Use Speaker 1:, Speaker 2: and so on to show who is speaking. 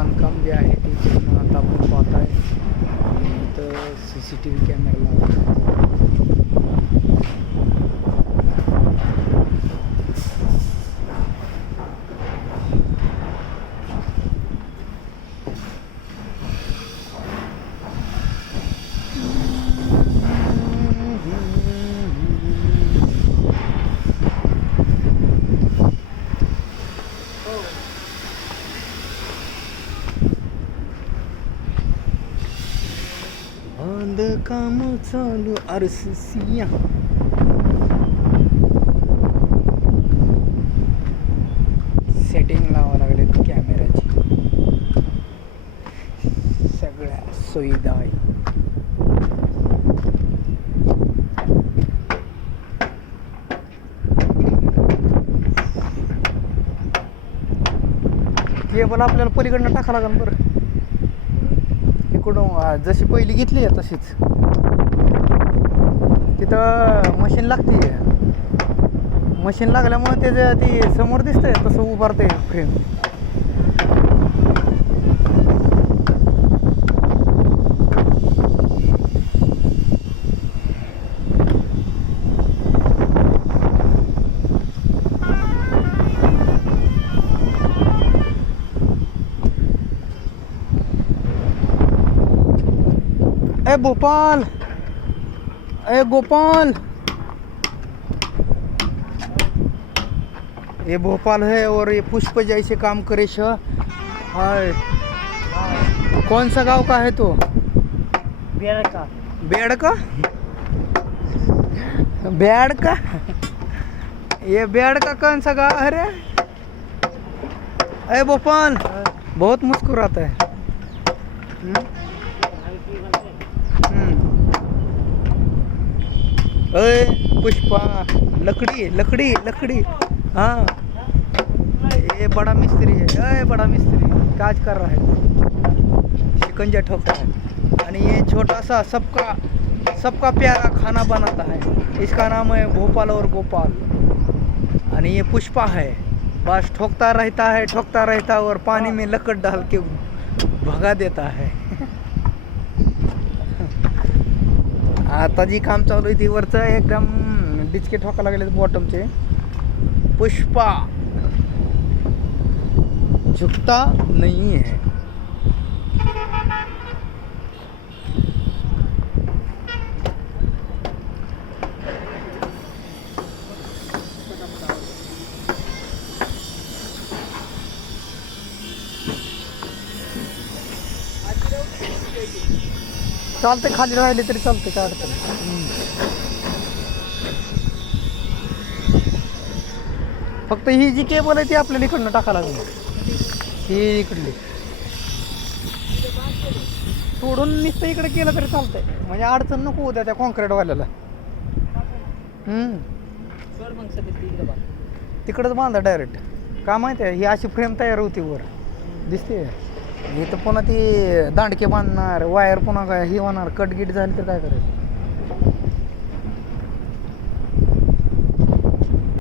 Speaker 1: बांधकाम जे आहे ते आता आपण पाहत आहे आणि इथं C C T V camera लावला बांधकाम चालू आरसीसीया सेटिंग लावा लागले कॅमेऱ्याची सगळ्या सुविधा आहे केबल आपल्याला पलीकडनं टाका लागेल बरं. इकडून जशी पहिली घेतली आहे तशीच. तिथं मशीन लागते. मशीन लागल्यामुळे त्याचं ती समोर दिसतंय तसं उभारते फ्रेम ए भोपाल ए गोपाल. ये भोपाल है और ये पुष्प जैसे काम करे श हाय. कौन सा गांव का है तो?
Speaker 2: बेड़ का
Speaker 1: बेड़ का बेड़ का ये बेड़ का कौन सा गांव? है रे ए भोपाल बहुत मुस्कुराता है हम्म? हम्म। अय पुष्पा लकड़ी लकड़ी लकड़ी. हाँ. ये बड़ा मिस्त्री है अय बड़ा मिस्त्री. काज कर रहा है शिकंजा ठोक रहा है. आणि ये छोटा सा सबका सबका प्यारा खाना बनाता है. इसका नाम है भोपाल और गोपाल. आणि ये पुष्पा है. बस ठोकता रहता है ठोकता रहता है और पानी में लकड़ डाल के भगा देता है. आता जी काम चालू आहे ती वरचं एकदम डिचके ठोका लागले बॉटमचे पुष्पा. झुकता नाही है चालते खाली राहिले तरी चालते काय अडचण नाही. फक्त ही जी केबल आहे ती आपल्याला इकडनं टाका लागेल. ही इकडली. सोडून नुसतं इकडे केलं तरी चालतंय. म्हणजे अडचण नको उद्या त्या कॉन्क्रीटवाल्याला हम्म.
Speaker 2: सर मग सगळे तिकडे बघ
Speaker 1: तिकडंच बांधा डायरेक्ट का माहिती आहे ही अशी फ्रेम तयार होती वर. दिसते इथं पुन्हा ती दांडके बांधणार वायर पुन्हा काय हे होणार कटगीट झाली तर काय करायचं?